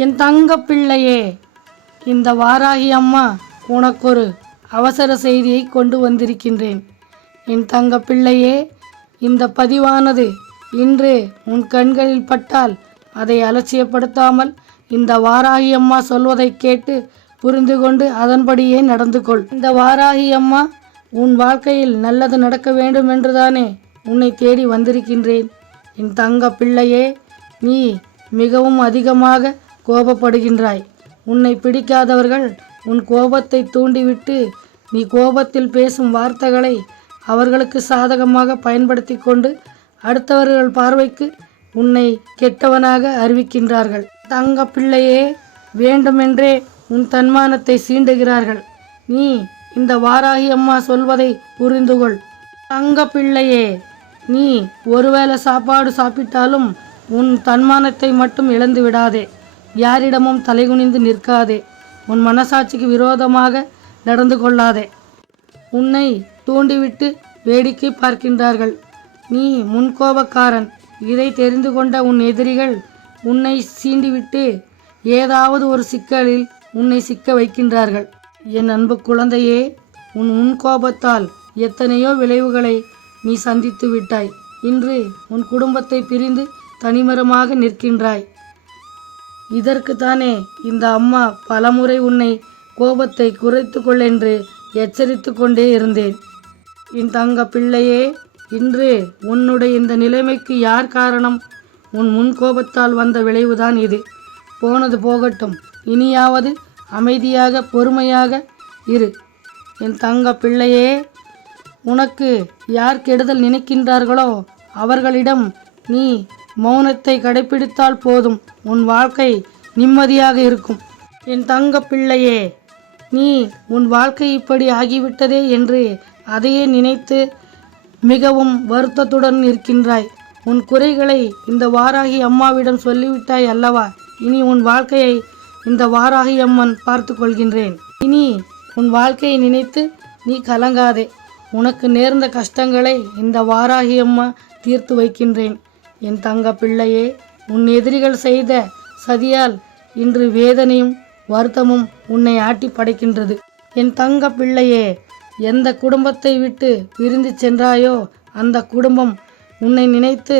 என் தங்க பிள்ளையே இந்த வாராகி அம்மா உனக்கொரு அவசர செய்தியை கொண்டு வந்திருக்கின்றேன். என் தங்க பிள்ளையே இந்த பதிவானது இன்று உன் கண்களில் பட்டால் அதை அலட்சியப்படுத்தாமல் இந்த வாராகி அம்மா சொல்வதை கேட்டு புரிந்து கொண்டு அதன்படியே நடந்து கொள் இந்த வாராகி அம்மா உன் வாழ்க்கையில் நல்லது நடக்க வேண்டும் என்றுதானே உன்னை தேடி வந்திருக்கின்றேன். என் தங்க பிள்ளையே நீ மிகவும் அதிகமாக கோபப்படுகின்றாய். உன்னை பிடிக்காதவர்கள் உன் கோபத்தை தூண்டிவிட்டு நீ கோபத்தில் பேசும் வார்த்தைகளை அவர்களுக்கு சாதகமாக பயன்படுத்தி கொண்டு அடுத்தவர்கள் பார்வைக்கு உன்னை கெட்டவனாக அறிவிக்கின்றார்கள். தங்க பிள்ளையே வேண்டுமென்றே உன் தன்மானத்தை சீண்டுகிறார்கள். நீ இந்த வாராகி அம்மா சொல்வதை புரிந்துகொள். தங்க பிள்ளையே நீ ஒருவேளை சாப்பாடு சாப்பிட்டாலும் உன் தன்மானத்தை மட்டும் இழந்து விடாதே யாரிடமும் தலைகுனிந்து நிற்காதே. உன் மனசாட்சிக்கு விரோதமாக நடந்து கொள்ளாதே. உன்னை தூண்டிவிட்டு வேடிக்கை பார்க்கின்றார்கள். நீ முன்கோபக்காரன் இதை தெரிந்து கொண்ட உன் எதிரிகள் உன்னை சீண்டிவிட்டு ஏதாவது ஒரு சிக்கலில் உன்னை சிக்க வைக்கின்றார்கள். என் அன்பு குழந்தையே உன் முன்கோபத்தால் எத்தனையோ விளைவுகளை நீ சந்தித்து விட்டாய். இன்று உன் குடும்பத்தை பிரிந்து தனிமரமாக நிற்கின்றாய். இதற்குத்தானே இந்த அம்மா பலமுறை உன்னை கோபத்தை குறைத்து கொள் என்று எச்சரித்து கொண்டே இருந்தேன். என் தங்க பிள்ளையே இன்று உன்னுடைய இந்த நிலைமைக்கு யார் காரணம்? உன் முன் கோபத்தால் வந்த விளைவுதான் இது. போனது போகட்டும். இனியாவது அமைதியாக பொறுமையாக இரு. என் தங்க பிள்ளையே உனக்கு யார் கெடுதல் நினைக்கின்றார்களோ அவர்களிடம் நீ மௌனத்தை கடைபிடித்தால் போதும். உன் வாழ்க்கை நிம்மதியாக இருக்கும். என் தங்க பிள்ளையே நீ உன் வாழ்க்கை இப்படி ஆகிவிட்டதே என்று அதையே நினைத்து மிகவும் வருத்தத்துடன் இருக்கின்றாய் உன் குறைகளை இந்த வாராகி அம்மாவிடம் சொல்லிவிட்டாய் அல்லவா? இனி உன் வாழ்க்கையை இந்த வாராகி அம்மன் பார்த்து கொள்கின்றேன். இனி உன் வாழ்க்கையை நினைத்து நீ கலங்காதே. உனக்கு நேர்ந்த கஷ்டங்களை இந்த வாராகி அம்மா தீர்த்து வைக்கின்றேன். என் தங்க பிள்ளையே உன் எதிரிகள் செய்த சதியால் இன்று வேதனையும் வருத்தமும் உன்னை ஆட்டி படைக்கின்றது. என் தங்க பிள்ளையே எந்த குடும்பத்தை விட்டு பிரிந்து சென்றாயோ அந்த குடும்பம் உன்னை நினைத்து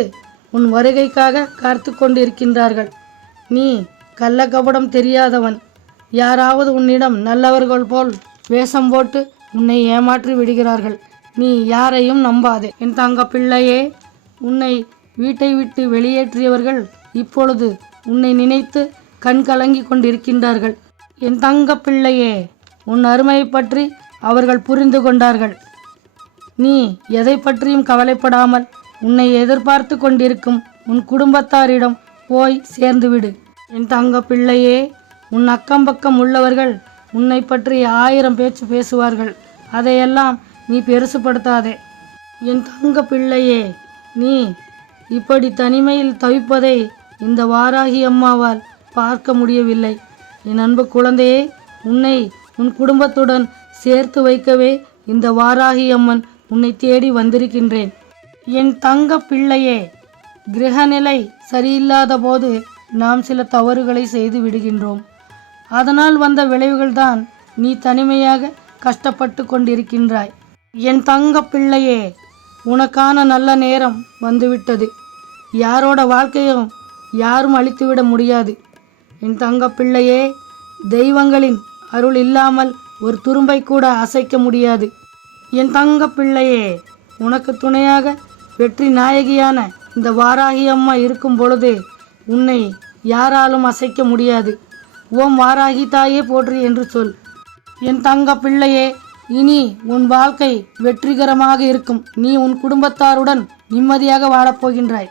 உன் வருகைக்காக காத்து கொண்டிருக்கின்றார்கள். நீ கள்ளக்கபடம் தெரியாதவன். யாராவது உன்னிடம் நல்லவர்கள் போல் வேஷம் போட்டு உன்னை ஏமாற்றி விடுகிறார்கள். நீ யாரையும் நம்பாதே. என் தங்க பிள்ளையே உன்னை வீட்டை விட்டு வெளியேற்றியவர்கள் இப்பொழுது உன்னை நினைத்து கண் கலங்கி கொண்டிருக்கின்றார்கள். என் தங்க பிள்ளையே உன் அருமையை பற்றி அவர்கள் புரிந்து கொண்டார்கள். நீ எதை பற்றியும் கவலைப்படாமல் உன்னை எதிர்பார்த்து கொண்டிருக்கும் உன் குடும்பத்தாரிடம் போய் சேர்ந்துவிடு. என் தங்க பிள்ளையே உன் அக்கம் பக்கம் உள்ளவர்கள் உன்னை பற்றி ஆயிரம் பேச்சு பேசுவார்கள். அதையெல்லாம் நீ பெருசுப்படுத்தாதே. என் தங்க பிள்ளையே நீ இப்படி தனிமையில் தவிப்பதை இந்த வாராகி அம்மாவால் பார்க்க முடியவில்லை. என் அன்பு குழந்தையே உன்னை உன் குடும்பத்துடன் சேர்த்து வைக்கவே இந்த வாராகி அம்மன் உன்னை தேடி வந்திருக்கின்றேன். என் தங்க பிள்ளையே கிரகநிலை சரியில்லாத போது நாம் சில தவறுகளை செய்து விடுகின்றோம். அதனால் வந்த விளைவுகள்தான் நீ தனிமையாக கஷ்டப்பட்டு கொண்டிருக்கின்றாய். என் தங்க பிள்ளையே உனக்கான நல்ல நேரம் வந்துவிட்டது. யாரோட வாழ்க்கையும் யாரும் அழித்துவிட முடியாது. என் தங்க பிள்ளையே தெய்வங்களின் அருள் இல்லாமல் ஒரு துரும்பை கூட அசைக்க முடியாது. என் தங்க பிள்ளையே உனக்கு துணையாக வெற்றி நாயகியான இந்த வாராகி அம்மா இருக்கும் பொழுது உன்னை யாராலும் அசைக்க முடியாது. ஓம் வாராகி தாயே போற்றி என்று சொல். என் தங்க பிள்ளையே இனி உன் வாழ்க்கை வெற்றிகரமாக இருக்கும். நீ உன் குடும்பத்தாருடன் நிம்மதியாக வாழப்போகின்றாய்